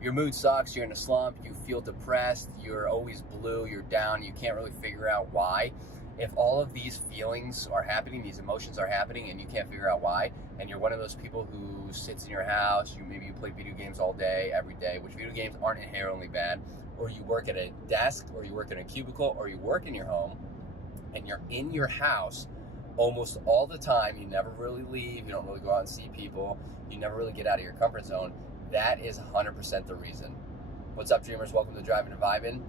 your mood sucks, you're in a slump, you feel depressed, you're always blue, you're down, you can't really figure out why. If all of these feelings are happening, these emotions are happening, and you can't figure out why, and you're one of those people who sits in your house, maybe you play video games all day, every day, which video games aren't inherently bad, or you work at a desk, or you work in a cubicle, or you work in your home, and you're in your house almost all the time, you never really leave, you don't really go out and see people, you never really get out of your comfort zone, that is 100% the reason. What's up, dreamers? Welcome to Driving and Vibing.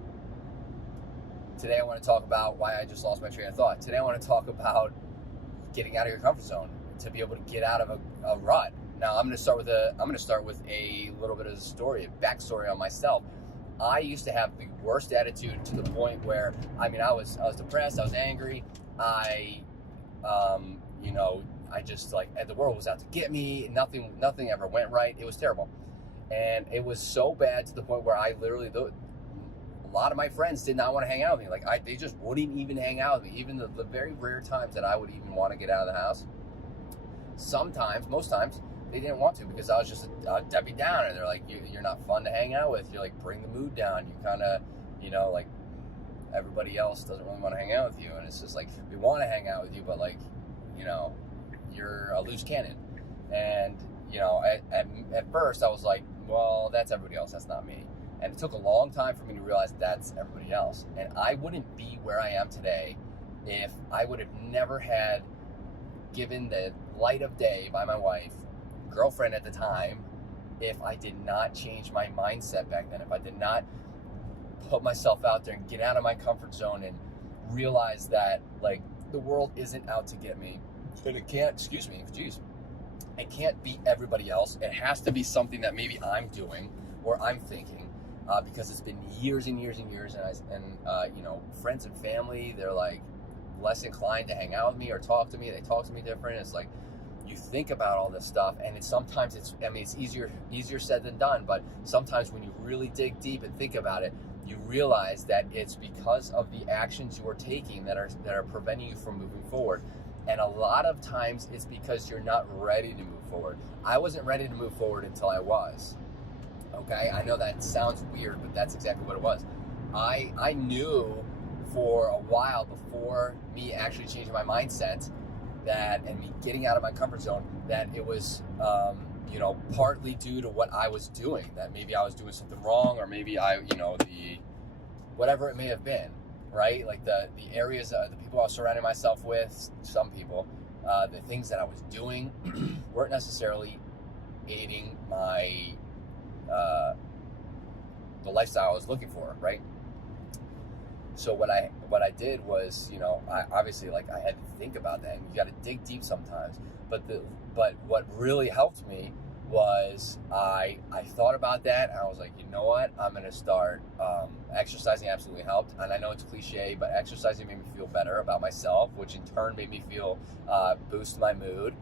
Today I want to talk about why I just lost my train of thought. Today I want to talk about getting out of your comfort zone to be able to get out of a rut. Now I'm going to start with a little bit of a story, a backstory on myself. I used to have the worst attitude to the point where I was depressed, I was angry, I just like the world was out to get me. Nothing ever went right. It was terrible, and it was so bad to the point where I literally. A lot of my friends did not want to hang out with me. They just wouldn't even hang out with me. Even the very rare times that I would even want to get out of the house. Most times, they didn't want to because I was just a Debbie Downer. They're like, you're not fun to hang out with. You're like, bring the mood down. You kind of, like everybody else doesn't really want to hang out with you. And it's just like, we want to hang out with you, but you're a loose cannon. And, at first I was like, well, that's everybody else. That's not me. And it took a long time for me to realize that's everybody else. And I wouldn't be where I am today if I would have never had given the light of day by my wife, girlfriend at the time, if I did not change my mindset back then, if I did not put myself out there and get out of my comfort zone and realize that, the world isn't out to get me. And it can't, it can't be everybody else. It has to be something that maybe I'm doing or I'm thinking. Because it's been years and years and years, and friends and family, they're like less inclined to hang out with me or talk to me. They talk to me different. It's like you think about all this stuff, and it's easier said than done. But sometimes when you really dig deep and think about it, you realize that it's because of the actions you are taking that are preventing you from moving forward. And a lot of times it's because you're not ready to move forward. I wasn't ready to move forward until I was. Okay, I know that sounds weird, but that's exactly what it was. I knew for a while before me actually changing my mindset and me getting out of my comfort zone that it was, partly due to what I was doing. That maybe I was doing something wrong, or maybe whatever it may have been, right? Like the areas, the people I was surrounding myself with, some people, the things that I was doing weren't necessarily aiding my the lifestyle I was looking for, right? So what I did was, I obviously I had to think about that, and you got to dig deep sometimes. But what really helped me was I thought about that, and I was like, you know what? I'm gonna start exercising. Absolutely helped, and I know it's cliche, but exercising made me feel better about myself, which in turn made me feel boost my mood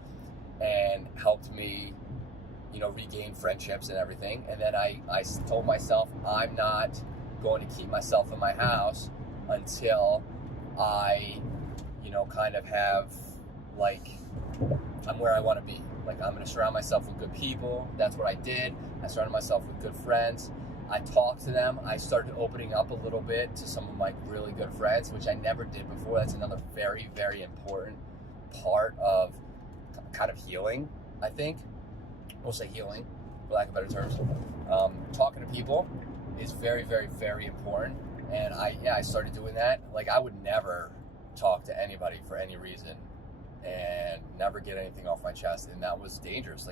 and helped me regain friendships and everything. And then I told myself I'm not going to keep myself in my house until I, kind of have, I'm where I want to be. I'm going to surround myself with good people. That's what I did. I surrounded myself with good friends. I talked to them. I started opening up a little bit to some of my really good friends, which I never did before. That's another very, very important part of kind of healing, I think. We'll say healing, for lack of better terms. Talking to people is very, very, very important. And I started doing that. I would never talk to anybody for any reason and never get anything off my chest. And that was dangerous.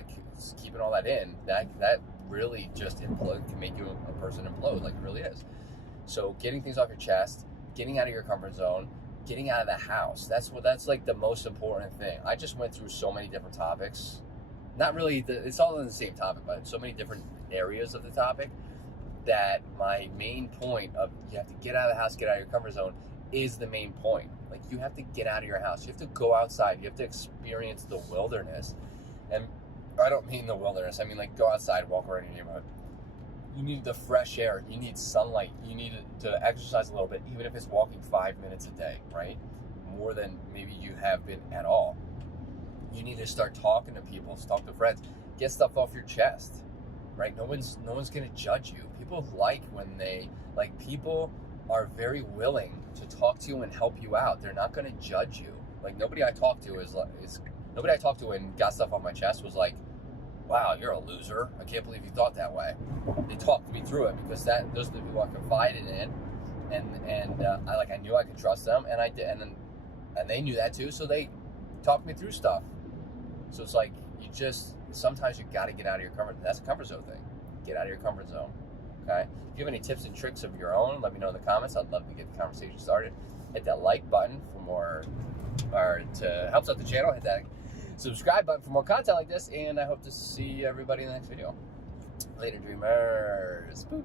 Keeping all that in, that really just can make you a person implode. It really is. So getting things off your chest, getting out of your comfort zone, getting out of the house, that's the most important thing. I just went through so many different topics. Not really, it's all in the same topic, but so many different areas of the topic that my main point of you have to get out of the house, get out of your comfort zone is the main point. You have to get out of your house. You have to go outside. You have to experience the wilderness. And I don't mean the wilderness. I mean go outside, walk around your neighborhood. You need the fresh air. You need sunlight. You need to exercise a little bit, even if it's walking 5 minutes a day, right? More than maybe you have been at all. You need to start talking to people, talk to friends, get stuff off your chest, right? No one's gonna judge you. People like when people are very willing to talk to you and help you out. They're not gonna judge you. Like nobody I talked to and got stuff on my chest was like, wow, you're a loser. I can't believe you thought that way. They talked me through it because those are the people I confided in, and I knew I could trust them, and I did, and they knew that too. So they talked me through stuff. So it's like sometimes you got to get out of your comfort. That's a comfort zone thing. Get out of your comfort zone. Okay. If you have any tips and tricks of your own, let me know in the comments. I'd love to get the conversation started. Hit that like button for more, or to helps out the channel. Hit that subscribe button for more content like this, and I hope to see everybody in the next video. Later, dreamers. Boop.